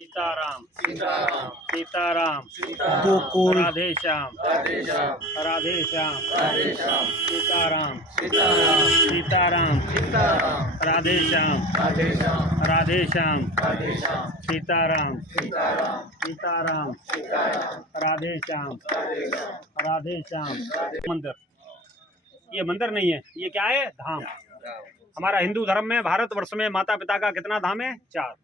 सीताराम सीताराम सीताराम गोकुल राधे श्याम राधे श्याम राधे श्याम राधे श्याम सीताराम सीताराम सीताराम सीताराम राधे श्याम राधे श्याम राधे श्याम राधे श्याम सीताराम सीताराम सीताराम सीताराम राधे श्याम राधे श्याम मंदिर। ये मंदिर नहीं है, ये क्या है? धाम। हमारा हिंदू धर्म में भारतवर्ष में माता पिता का कितना धाम है? 4।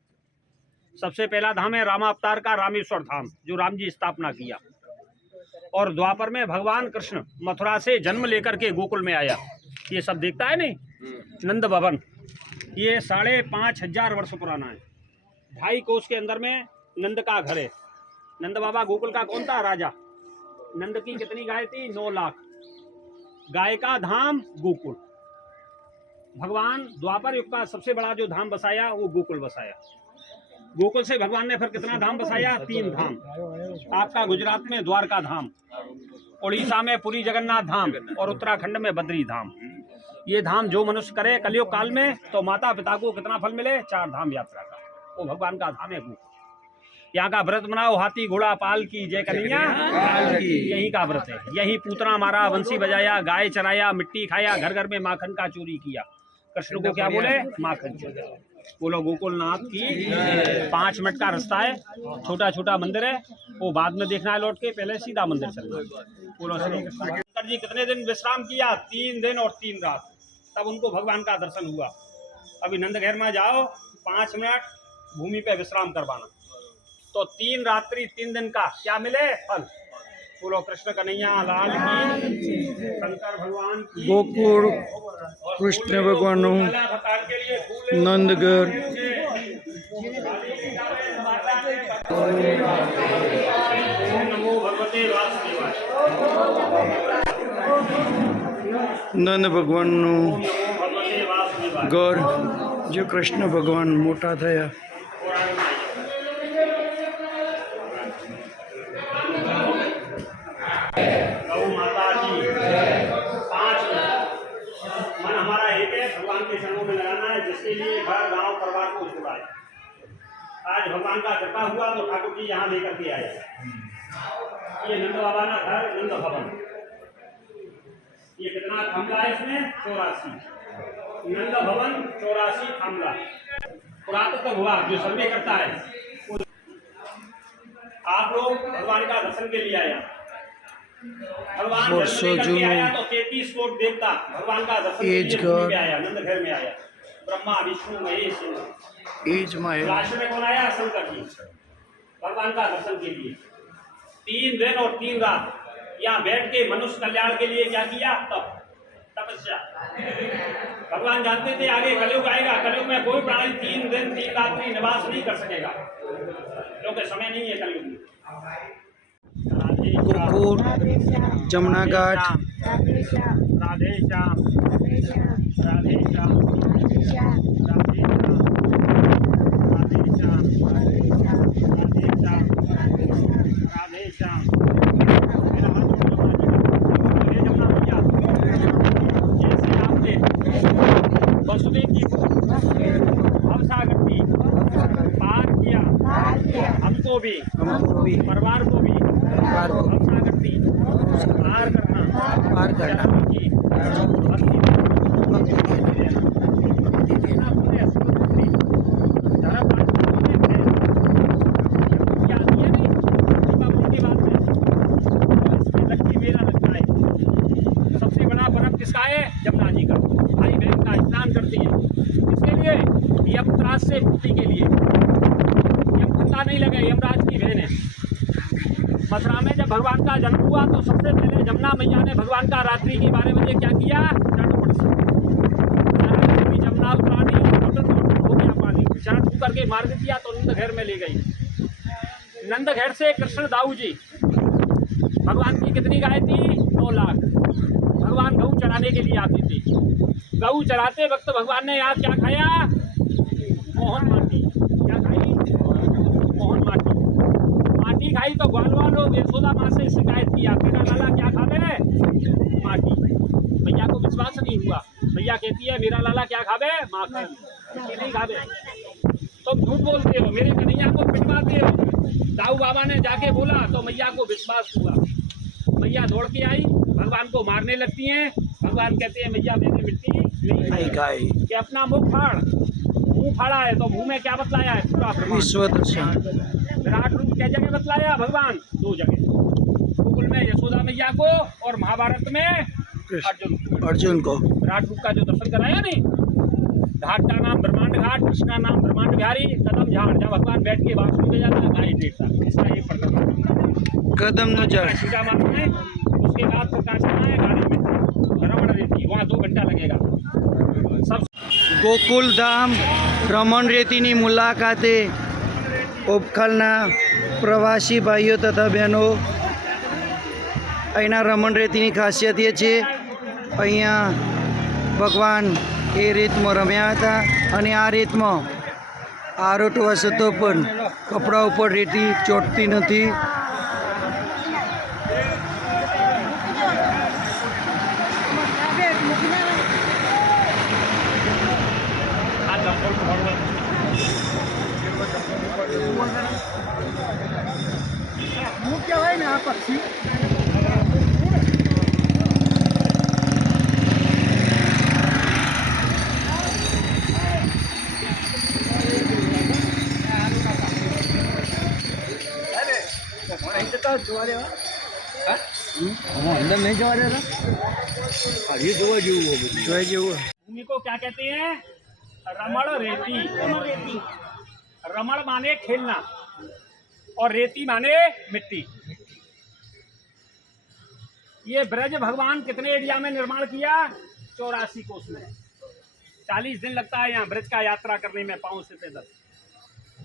सबसे पहला धाम है रामावतार का रामेश्वर धाम, जो राम जी स्थापना किया। और द्वापर में भगवान कृष्ण मथुरा से जन्म लेकर के गोकुल में आया। ये सब देखता है नहीं, नंद भवन। ये 5,500 वर्ष पुराना है। 2.5 कोस के अंदर में नंद का घर है। नंद बाबा गोकुल का कौन था? राजा। नंद की कितनी गाय थी? 9 लाख। गाय का धाम गोकुल। भगवान द्वापर युग का सबसे बड़ा जो धाम बसाया वो गोकुल बसाया। गोकुल से भगवान ने फिर कितना धाम बसाया? 3 धाम। आपका गुजरात में द्वारका धाम, उड़ीसा में पुरी जगन्नाथ धाम और उत्तराखंड में बद्री धाम। ये धाम जो मनुष्य करे कलयुग काल में तो माता पिता को कितना फल मिले? 4 धाम यात्रा का। वो भगवान का धाम है गोकुल। यहाँ का व्रत बनाओ, हाथी घोड़ा पाल की जय कन्हैया की। यही का व्रत है। यही पूतना मारा, बंसी बजाया, गाय चराया, मिट्टी खाया, घर घर में माखन का चोरी किया। कृष्ण को क्या बोले? माखन चोरी। बोलो गोकुलनाथ की। 5 मिनट का रास्ता है, छोटा छोटा मंदिर है, वो बाद में देखना है लौट के, पहले सीधा मंदिर चलना है। बोलो श्री कृष्ण। शंकर जी कितने दिन विश्राम किया? 3 दिन और 3 रात, तब उनको भगवान का दर्शन हुआ। अभी नंदघर में जाओ, 5 मिनट भूमि पे विश्राम करवाना, तो 3 रात्रि 3 दिन का क्या मिले? फल। बोलो कृष्ण कन्हैया लाल की, शंकर भगवान की। गोकुल कृष्ण भगवान नंदगढ़ नमो भगवते वासुदेवाय। नंद भगवान भगवते वासुदेवाय। घर जो कृष्ण भगवान मोटा थया। गौ माता की 5 मिनट। मन हमारा एक है, भगवान के चरणों में लगाना है, जिसके लिए घर गांव परिवार को छोड़ा है। आज भगवान का कृपा हुआ तो ठाकुर जी यहाँ लेकर के आए। ये नंद बाबा का घर नंद भवन। ये कितना थामला है इसमें? 84। नंद भवन 84 थामला। पुरातत्व विभाग जो सर्वे करता है, आप लोग भगवान का दर्शन के लिए आया। भगवान जन्म आया तो 33 कोट देवता भगवान का दर्शन के लिए आया। नंदघर में आया। ब्रह्मा विष्णु महेश। लास्ट में कौन आया? शंकर जी। भगवान का दर्शन के लिए 3 दिन और 3 रात यहाँ बैठ के मनुष्य कल्याण के लिए क्या किया? तपस्या। भगवान जानते थे आगे कलयुग आएगा, कलयुग में कोई प्राणी 3 दिन 3 रात्रि निवास नहीं कर सकेगा, क्योंकि समय नहीं है कलयुग में। गोकुल जमुना घाट राधे श्याम राधे श्याम राधे श्याम राधे श्याम राधे श्याम राधे श्याम राधे श्याम। जैसे आपने वसुदेव जी को भवसागर भी पार किया, हमको भी परिवार को भी पार करना की भक्ति मेला लगता है। सबसे बड़ा पर्व किसका है? जमुना जी का। भाई बहन का स्नान करती है, इसके लिए यमराज से मुक्ति के लिए। यम धंधा नहीं लगे, यमराज की बहन है। मथुरा में जब भगवान का जन्म हुआ तो सबसे पहले जमुना मैया ने भगवान का रात्रि के 12 बजे क्या किया? जमुना उतरानी हो गया पानी, चरण छू करके मार्ग दिया तो नंदघर में ले गई। नंदघर से कृष्ण दाऊ जी, भगवान की कितनी गाय थी? 9 लाख। भगवान गऊ चराने के लिए आती थी। गऊ चराते वक्त भगवान ने यहाँ क्या खाया? मोहन माटी। क्या खाई? मोहन माटी। माटी खाई तो ग्वालवा लोग यशोदा माँ से शिकायत किया, मेरा लाला क्या खावे? माटी। भैया को विश्वास नहीं हुआ। भैया कहती है मेरा लाला क्या खावे? माखन। नहीं खावे। तुम झूठ बोलते हो, मेरे कन्हैया को पिटवाते हो। दाऊ बाबा ने जाके बोला तो मैया को विश्वास हुआ। मैया दौड़ के आई, भगवान को मारने लगती हैं। भगवान कहते हैं मैया मैंने मिट्टी नहीं खाई। कि अपना मुंह फाड़ा है तो मुंह में क्या बतलाया है? पूरा विश्व दर्शन। विराट रूप क्या जगह बतलाया भगवान? 2 जगह, गोकुल में यशोदा मैया को और महाभारत में अर्जुन को। विराट रूप का जो दर्शन कराया नहीं, घाट का नाम ब्रह्मांड घाट, कृष्ण का नाम ब्रह्मांड बिहारी, कदम झाड़, जब भगवान बैठ के बांसुरी में जाता है गाय देखता, इसका एक प्रकरण कदम न झाड़। सीधा मार्ग में, उसके बाद फिर कहाँ चलना है? गाड़ी में रमण रेती, वहाँ 2 घंटा लगेगा। सब ગોકુલધામ રમણ રેતીની મુલાકાતે ઉપખલના પ્રવાસી ભાઈઓ તથા બહેનો અહીંના રમણ રેતીની ખાસિયત એ છે અહીંયા ભગવાન એ રીતમાં રમ્યા હતા અને આ રીતમાં આરોટવા છતાં પણ કપડા ઉપર રેતી ચોંટતી નથી. अंदर नहीं जवा रहा था, ये जोवा जेवू भूमि को क्या कहते हैं? रमण रेती। रमण माने खेलना और रेती माने मिट्टी। ये ब्रज भगवान कितने एरिया में निर्माण किया? 84 कोस में। 40 दिन लगता है यहाँ ब्रज का यात्रा करने में, पाँव से पैदल।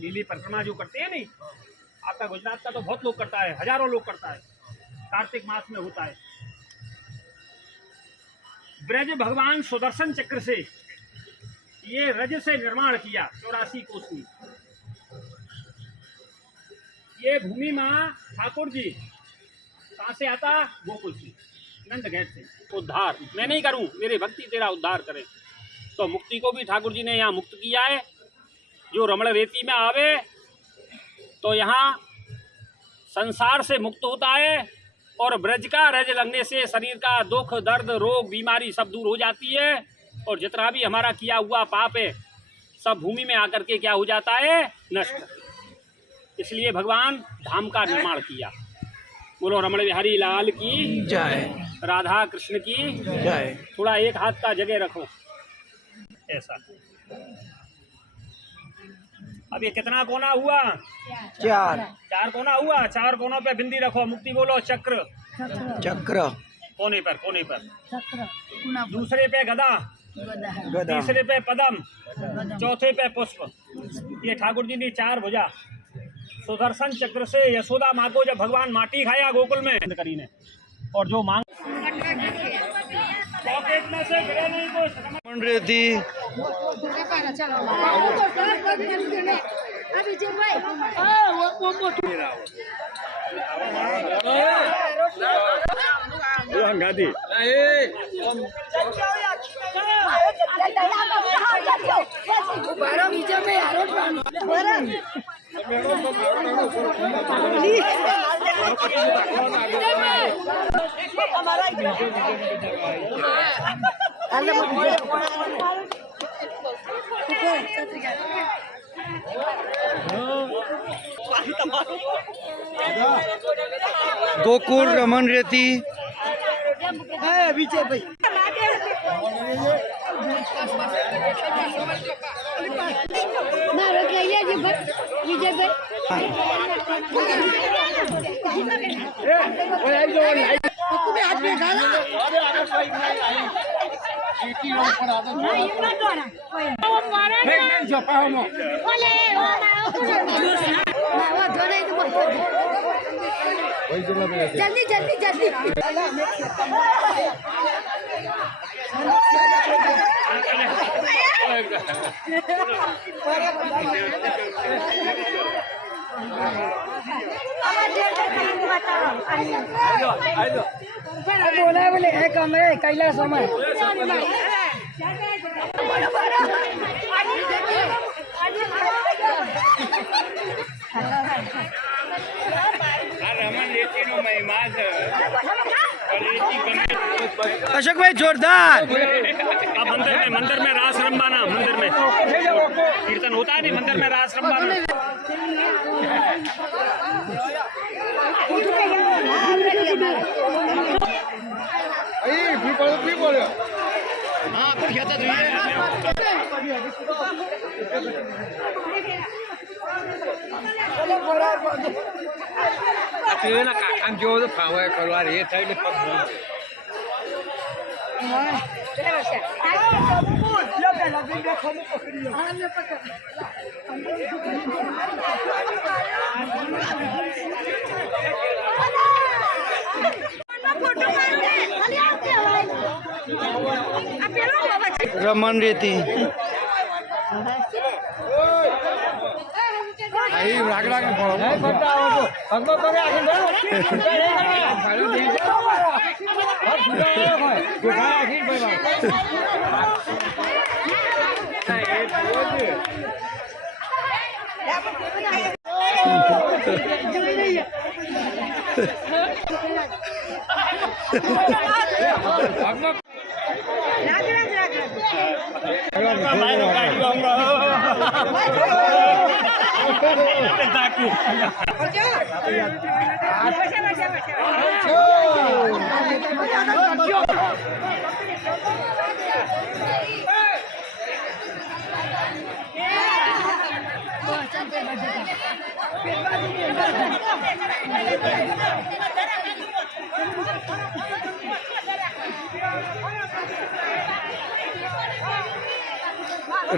लीली परिक्रमा जो करते हैं नहीं, आपका गुजरात का तो बहुत लोग करता है, हजारों लोग करता है, कार्तिक मास में होता है। ब्रज भगवान सुदर्शन चक्र से ये रज से निर्माण किया 84 कोस में। ये भूमि माँ ठाकुर जी कहाँ से आता? गोकुल से, नंद गैर से। उद्धार मैं नहीं करूं, मेरे भक्ति तेरा उद्धार करें। तो मुक्ति को भी ठाकुर जी ने यहाँ मुक्त किया है। जो रमण रेती में आवे तो यहाँ संसार से मुक्त होता है और ब्रज का रज लगने से शरीर का दुख दर्द रोग बीमारी सब दूर हो जाती है और जितना भी हमारा किया हुआ पाप है सब भूमि में आकर के क्या हो जाता है? नष्ट। इसलिए भगवान धाम का निर्माण किया। बोलो रमण बिहारी लाल की जय, राधा कृष्ण की जय. थोड़ा एक हाथ का जगह रखो ऐसा। अब ये कितना कोना हुआ? 4 4 कोना हुआ। 4 कोनों पे बिंदी रखो, मुक्ति बोलो चक्र। चक्र, कोने पर दूसरे पे गदा, गदा, तीसरे पे पदम, चौथे पे पुष्प। ये ठाकुर जी ने 4 भुजा। सुदर्शन चक्र से यशोदा माँ को जब भगवान माटी खाया गोकुल में करी ने, और जो मांग पॉकेट में से गिरे नहीं कुछ। રમણ રેતી गादी ગોકુલ રમણ રેતી जल्दी जल्दी जल्दी बोला बोले है कमरे कैलाश में अशोक भाई जोरदार। अब मंदिर में रास रंबाना, मंदिर में कीर्तन होता है नहीं, मंदिर में रास रंबाना। हाँ कुछ कहता तो ये ना કામ જેવો તો ફાવે કરવા એ થાય એટલે પગ રમણ રેતી ahí ragra que por pagno કરે આખી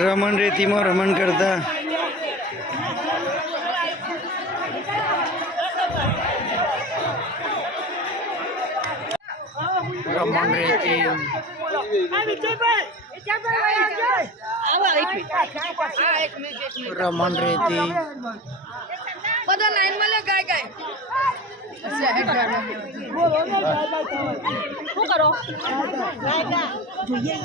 રમણ રેતીમાં રમણ કરતા રમણ રેતી રમણ રેતી બધા લાઈન માં લે ગાય ગાય શું કરો જોઈએ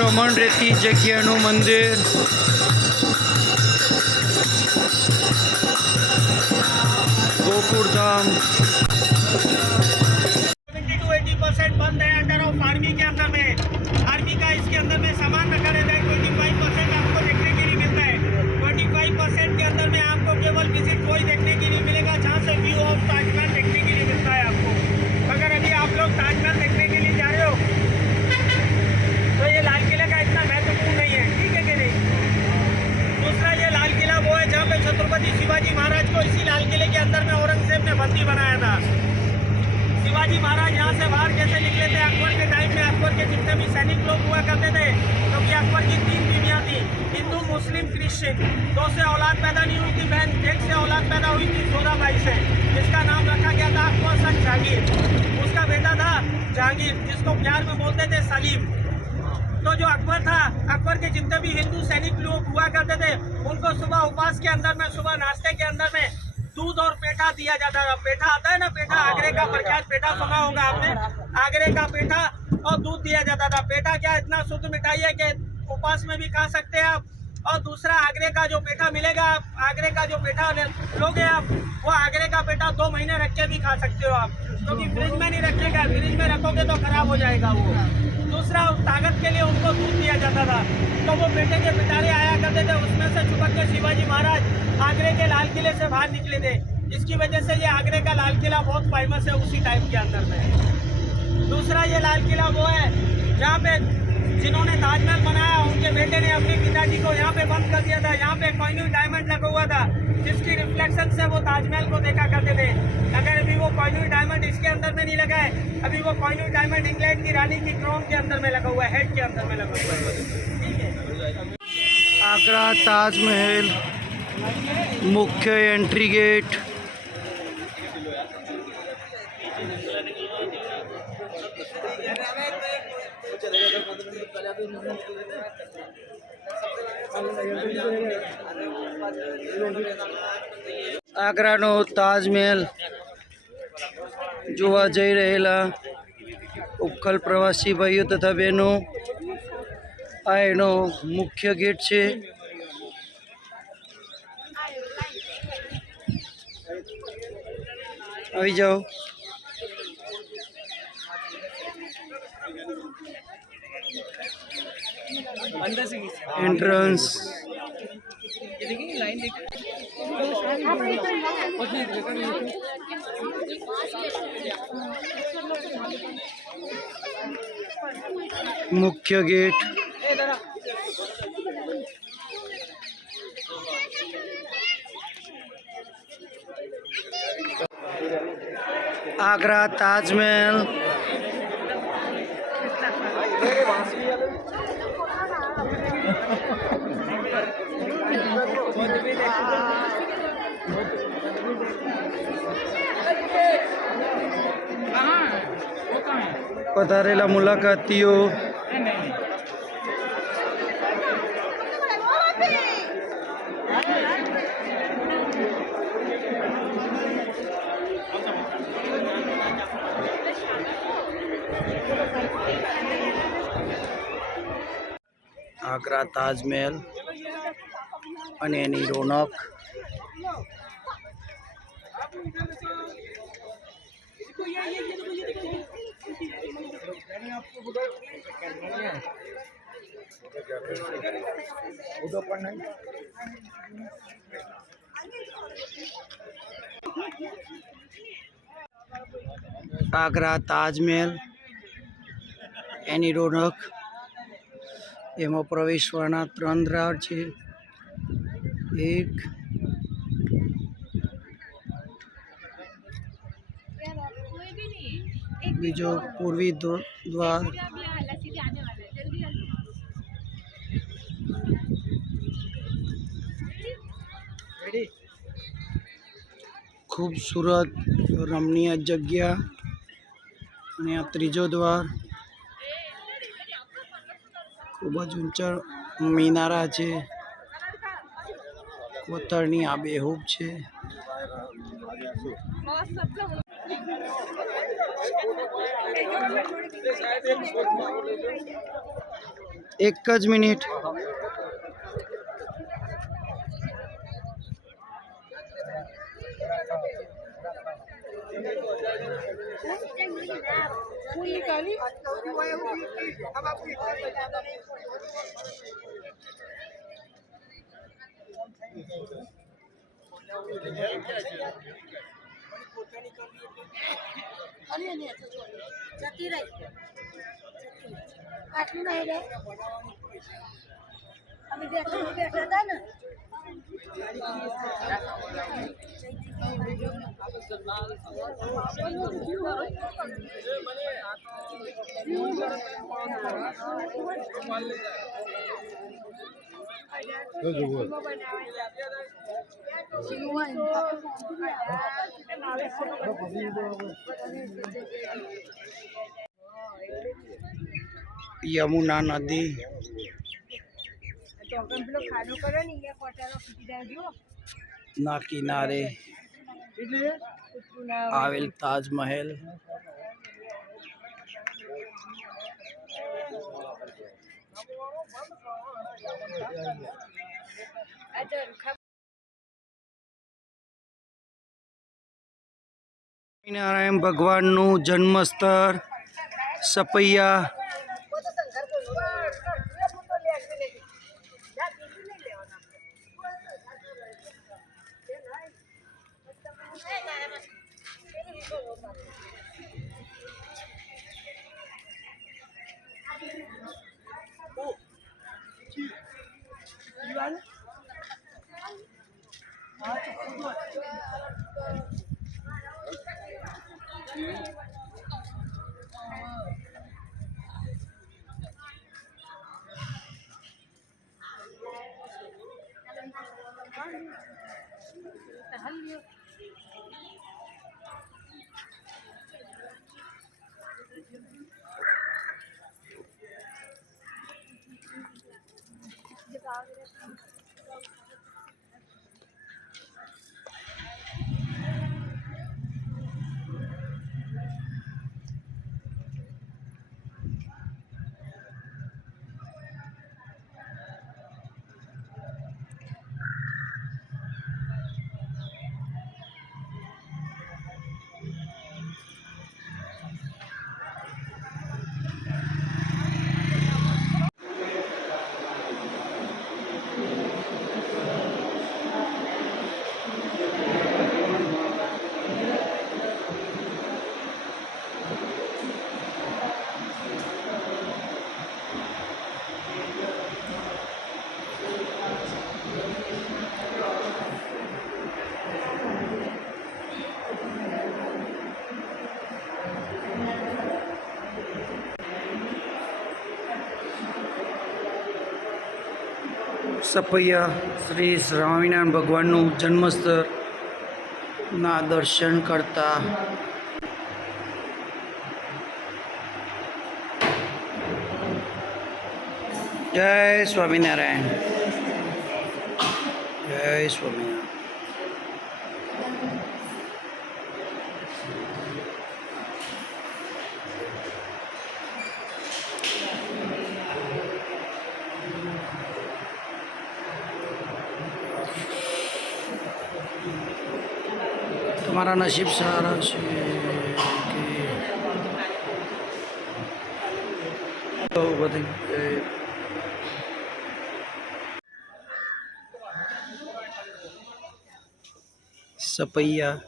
રમણ રેતી જગ્યાનું મંદિર गोकुलधाम 70-80% बंद है अंडर ऑफ आर्मी के अंदर में। आर्मी का इसके अंदर में सामान रखा रहता है। 25% आपको देखने के लिए मिलता है। 25% के अंदर में आपको केवल विजिट कोई देखने के लिए मिलेगा जहाँ से व्यू ऑफ ताजमहल देखने के लिए मिलता है आपको। अगर अभी आप लोग ताजमहल देखने के लिए जा रहे हो तो ये लाल किले का इतना महत्वपूर्ण नहीं है, ठीक है कि नहीं। दूसरा ये लाल किला वो है जहाँ पे छत्रपति शिवाजी महाराज को इसी लाल किले के अंदर में औरंगजेब ने बंदी बनाया था। शिवाजी महाराज यहाँ से बाहर कैसे निकले थे अकबर के टाइम में? अकबर के जितने भी सैनिक लोग हुआ करते थे क्योंकि अकबर की 3 बीवियाँ थी। हिंदू मुस्लिम क्रिश्चियन 2 से औलाद पैदा नहीं हुई थी बहन, 1 से औलाद पैदा हुई थी जोधाबाई से, जिसका नाम रखा गया था अकबर सन जहांगीर। उसका बेटा था जहांगीर, जिसको प्यार में बोलते थे सलीम। तो जो अकबर था, अकबर के जितने भी हिंदू सैनिक लोग हुआ करते थे, उनको सुबह उपवास के अंदर में, सुबह नाश्ते के अंदर में दूध और पेठा दिया जाता था। पेठा आता है ना, पेठा आगरे का प्रख्यात पेठा सुना होगा आपने, आगरे का पेठा और दूध दिया जाता था। पेठा क्या इतना शुद्ध मिठाई है कि उपवास में भी खा सकते हैं आप। और दूसरा आगरे का जो पेठा मिलेगा, आप आगरे का जो पेठा लोगे आप, वो आगरे का पेठा 2 महीने रख के भी खा सकते हो आप, क्योंकि फ्रिज में नहीं रखेगा, फ्रिज में रखोगे तो खराब हो जाएगा वो। दूसरा, ताकत के लिए उनको दूध दिया जाता था। तो वो पेटे के पिटारे आया करते थे, उसमें से छुपक के शिवाजी महाराज आगरे के लाल किले से बाहर निकले थे। इसकी वजह से ये आगरे का लाल किला बहुत फेमस है उसी टाइम के अंदर में। दूसरा, ये लाल किला वो है जहाँ पे जिन्होंने ताजमहल बनाया, उनके बेटे ने अपने पिताजी को यहाँ पे बंद कर दिया था। यहाँ पे कोहिनूर डायमंड लगा हुआ था, जिसकी रिफ्लेक्शन से वो ताजमहल को देखा करते थे। अगर अभी वो कोहिनूर डायमंड इसके अंदर में नहीं लगा है, अभी वो कोहिनूर डायमंड इंग्लैंड की रानी की क्राउन के अंदर में लगा हुआ है, हेड के अंदर में लगा हुआ है। ठीक है। आगरा ताजमहल मुख्य एंट्री गेट। આગ્રાનો તાજમહેલ જોવા જઈ રહેલા ઉપખલ પ્રવાસી ભાઈઓ તથા બહેનો, આ એનો મુખ્ય ગેટ છે। આવી જાઓ। एंट्रेंस मुख्य गेट। आगरा ताजमहल पधारेला मुलाकातीओ आगरा ताजमहल અને એની રોનક। आगरा ताजमहल એની રોનક। એમાં પ્રવેશવાના 3 દ્વાર છે। एक, बीजो पूर्वी द्वार। खूबसूरत रमणीय जग्या। અને આ ત્રીજો દ્વાર ખૂબ જ ઊંચા મિનારા છે। કોતરની આબેહૂબ છે। એક જ મિનિટ। આટલું નહીં રે અમે બેઠા હતા ને यमुना नदी ना किनारे आवेल ताजमहल સ્વામિનારાયણ ભગવાનનું જન્મસ્થળ સપૈયા સપૈયા શ્રી સ્વામિનારાયણ ભગવાનનું જન્મસ્થળના દર્શન કરતા જય સ્વામિનારાયણ જય સ્વામિનારાયણ. તમારા નસીબ સારા છે કે બધું સપૈયા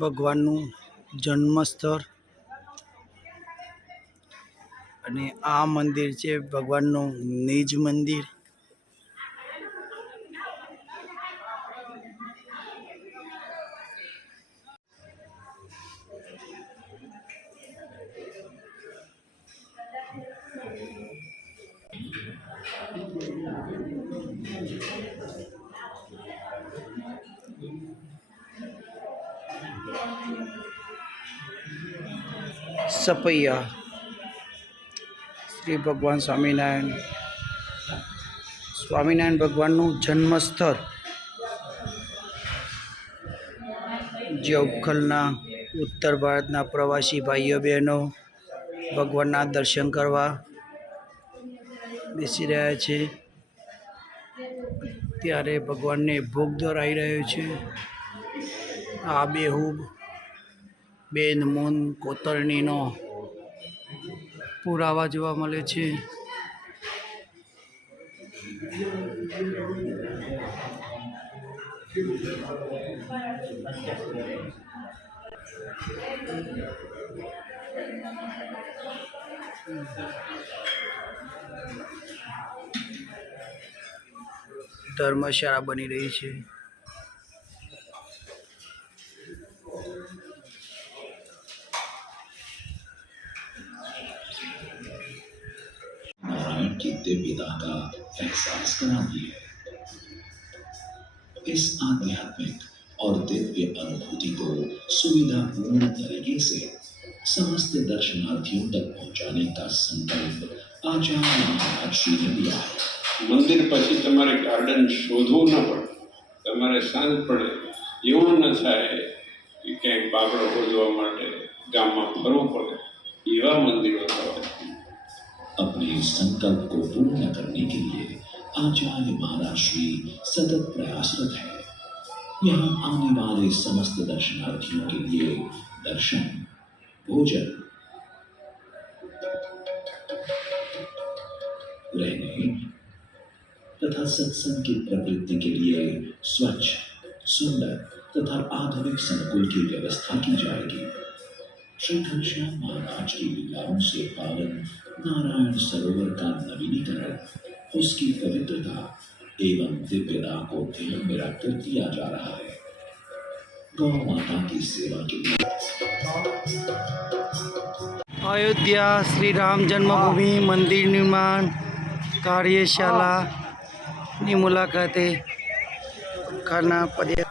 ભગવાનનું જન્મસ્થળ અને આ મંદિર છે ભગવાનનું નિજ મંદિર. સપૈયા શ્રી ભગવાન સ્વામિનારાયણ ભગવાનનું જન્મસ્થળ જે ઉપખલના ઉત્તર ભારતના પ્રવાસી ભાઈઓ બહેનો ભગવાનના દર્શન કરવા બેસી રહ્યા છે ત્યારે ભગવાનને ભોગ ધરાઈ રહ્યો છે. આ બેહૂબ બેન મૂન કોતરણીનો પુરાવા જોવા મળે છે. ધર્મશાળા બની રહી છે. दिव्यता का एहसास कराती है। इस आध्यात्मिक और दिव्य अनुभूति को सुविधापूर्ण तरीके से समस्त दर्शनार्थियों तक पहुंचाने का संकल्प आचार्य महाराज श्री ने लिया है। મંદિર પછી તમારે ગાર્ડન શોધવું ન પડે, તમારે સાંજ પડે એવું ન થાય કે ક્યાંક બાગડો ખોદવા માટે ગામમાં ફરવું પડે, એવા મંદિરો થવા જોઈએ। अपने इस संकल्प को पूर्ण करने के लिए आचार्य महाराज श्री सतत प्रयासरत है। यहाँ आने वाले समस्त दर्शनार्थियों के लिए दर्शन, भोजन, रहने तथा सत्संग की प्रवृत्ति के लिए स्वच्छ, सुंदर तथा आधुनिक संकुल की व्यवस्था की जाएगी। श्री घनश्याम महाराज की लीलाओं से पावन नारायण सरोवर का नवीनीकरण, उसकी पवित्रता एवं दिव्यता को ध्यान में रखकर किया जा रहा है। गौ माता की सेवा के लिए अयोध्या श्री राम जन्मभूमि मंदिर निर्माण कार्यशाला ની મુલાકાતે ખાના પર્યા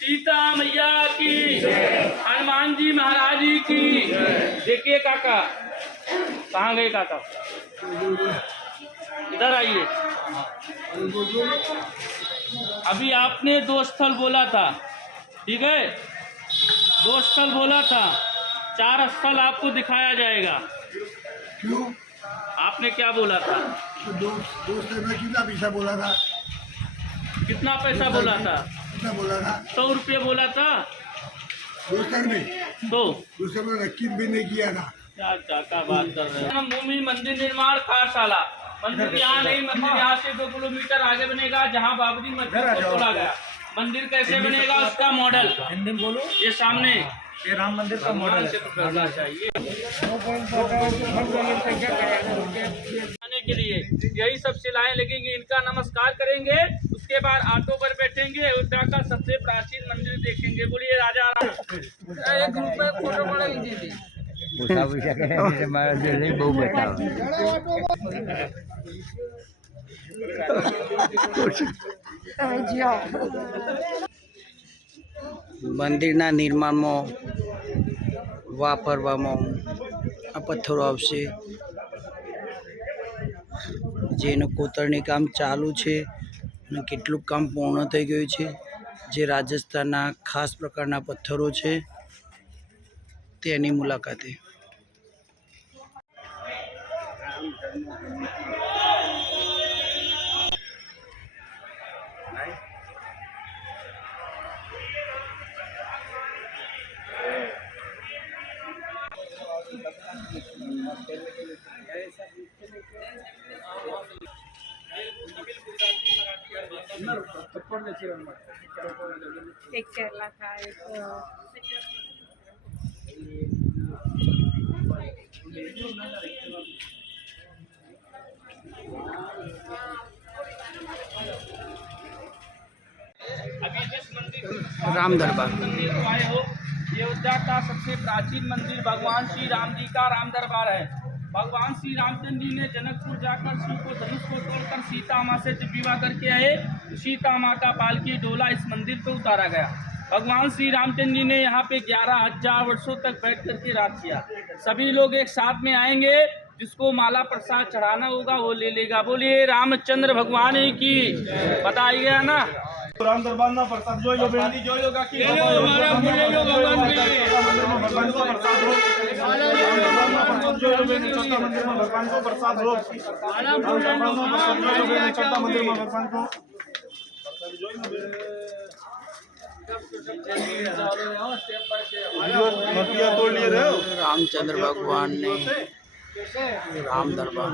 सीता मैया की, हनुमान जी महाराज जी की। देखिए काका, कहाँ गए काका? इधर आइए। अभी आपने 2 स्थल बोला था, ठीक है? 2 स्थल बोला था, 4 स्थल आपको दिखाया जाएगा। क्यों? आपने क्या बोला था? तो दोस्त में कितना पैसा बोला था? कितना पैसा बोला था? कितना बोला था? 100 रुपये बोला था। दोस्तर में तो दूसरे में नक्की भी नहीं किया था। क्या काका बात कर रहे हैं? भूमि मंदिर निर्माण कार्यशाला। मंदिर यहाँ नहीं, मंदिर यहाँ से 2 किलोमीटर आगे बनेगा, जहाँ बाबरी मस्जिद को खोला गया। मंदिर कैसे बनेगा उसका मॉडल हिंदी में बोलो। ये सामने ये राम मंदिर का मॉडल से तो करना चाहिए। आने के लिए यही सब शिलाएं लगेंगी, इनका नमस्कार करेंगे। उसके बाद ऑटो पर बैठेंगे, अयोध्या का सबसे प्राचीन मंदिर देखेंगे। बोलिए राजा राम। एक ग्रुप में फोटो बड़ा लीजिए। મંદિરના નિર્માણમાં વાપરવામાં આ પથ્થરો આવશે, જેનું કોતરણી કામ ચાલુ છે અને કેટલું કામ પૂર્ણ થઈ ગયું છે। જે રાજસ્થાનના ખાસ પ્રકારના પથ્થરો છે તેની મુલાકાતે एक केरला का, एक अभी जिस मंदिर राम दरबार मंदिर को आए हो, ये अयोध्या का सबसे प्राचीन मंदिर भगवान श्री राम जी का राम दरबार है। भगवान श्री रामचंद्र जी ने जनकपुर जाकर शिव को धनुष को तोड़कर सीता माँ से जब विवाह करके आए, सीता माँ का पालकी डोला इस मंदिर पे उतारा गया। भगवान श्री रामचंद्र जी ने यहाँ पे 11,000 वर्षों तक बैठ करके राज किया। सभी लोग एक साथ में आएंगे, जिसको माला प्रसाद चढ़ाना होगा वो ले लेगा। बोलिए रामचंद्र भगवान की। बताइए गया ना, राम दरबार ना प्रसाद जो लो बेटी जो लो काकी ले लो, हमारा फूल ले लो भगवान के लिए। भगवान को प्रसाद हो, जो लो बेटी छोटा मंदिर में भगवान को प्रसाद हो, हमारा फूल ले लो छोटा मंदिर में भगवान को तोड़ लिए रहे हो। रामचंद्र भगवान ने राम दरबार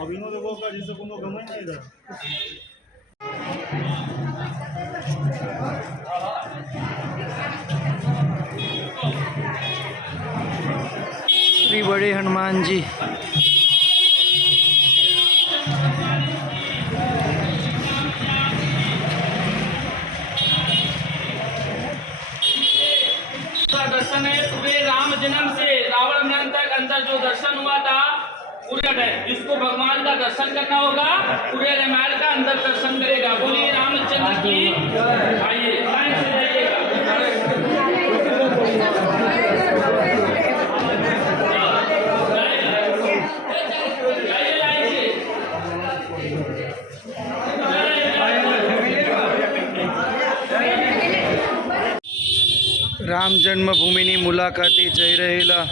अभी नो देखो का जिसे कोनो गमन नहीं था। श्री बड़े हनुमान जी दर्शन है पूरे जन्म से रावण मरण तक अंदर जो दर्शन हुआ था पूरे जिसको भगवान का दर्शन करना होगा पूरे रामायण का अंदर दर्शन करेगा। बोलिए रामचंद्र की आइए लाइन से जाइएगा। રામ જન્મભૂમિની મુલાકાતે જઈ રહેલા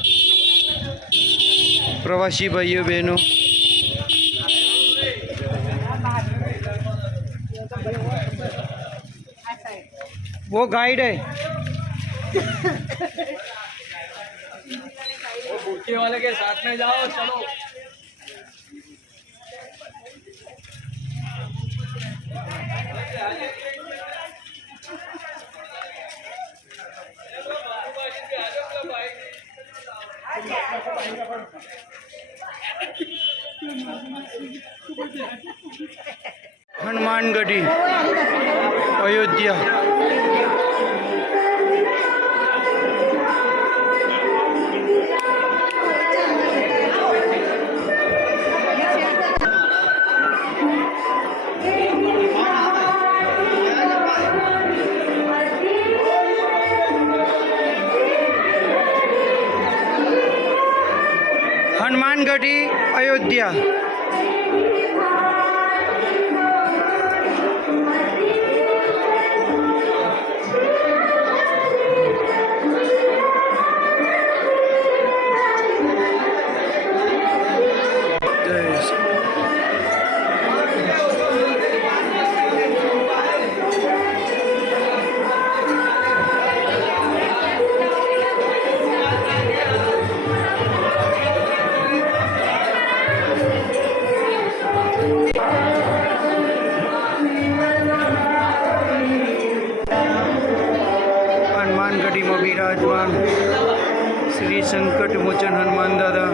પ્રવાસી ભાઈઓ બહેનો वो गाइड है। वो बुर्के वाले के साथ में जाओ चलो। हनुमानगढ़ी अयोध्या। हनुमानगढ़ी अयोध्या। हनुमानगढ़ी में विराजमान श्री संकट मोचन हनुमान दादा।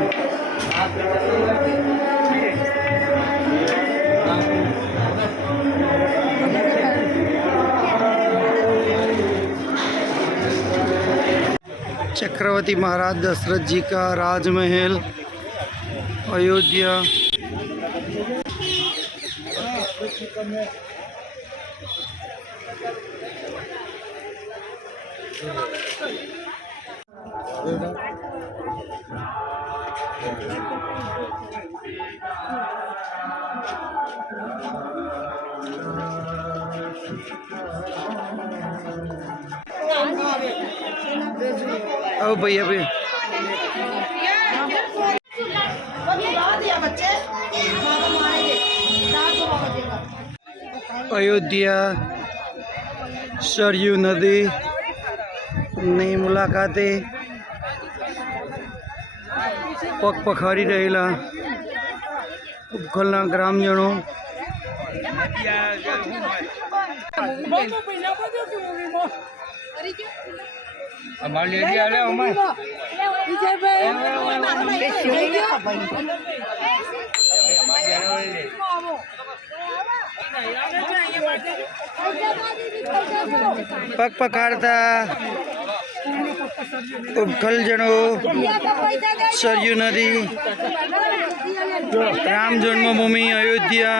चक्रवर्ती महाराज दशरथ जी का राजमहल अयोध्या। ओ भैया भैया अयोध्या सरयू नदी ની મુલાકાતે પગ પખારી રહેલા ઉપખલના ગ્રામજનો પગ પખાડતા उपखलजनों सरयू नदी राम जन्मभूमि अयोध्या।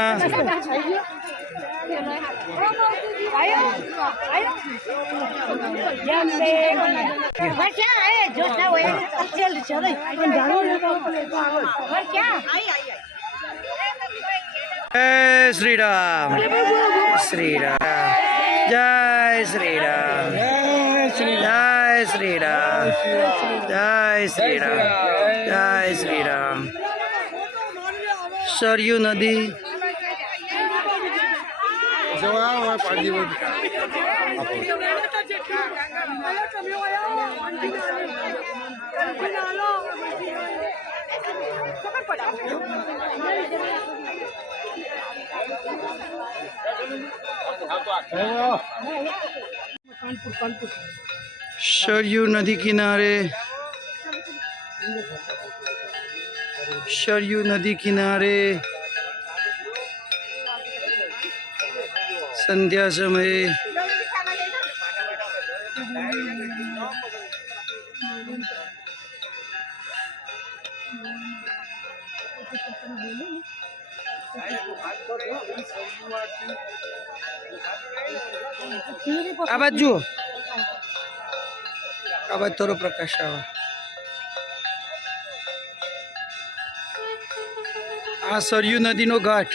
जय श्री राम श्री राम जय श्री राम जय श्री राम जय श्री राम जय श्री राम। सरयू नदी सरयू नदी किनारे सरयू नदी किनारे संध्या समय આ બાજુ જુઓ, આ બાજુ થોડો પ્રકાશ આવે. આ સરયુ નદીનો ઘાટ.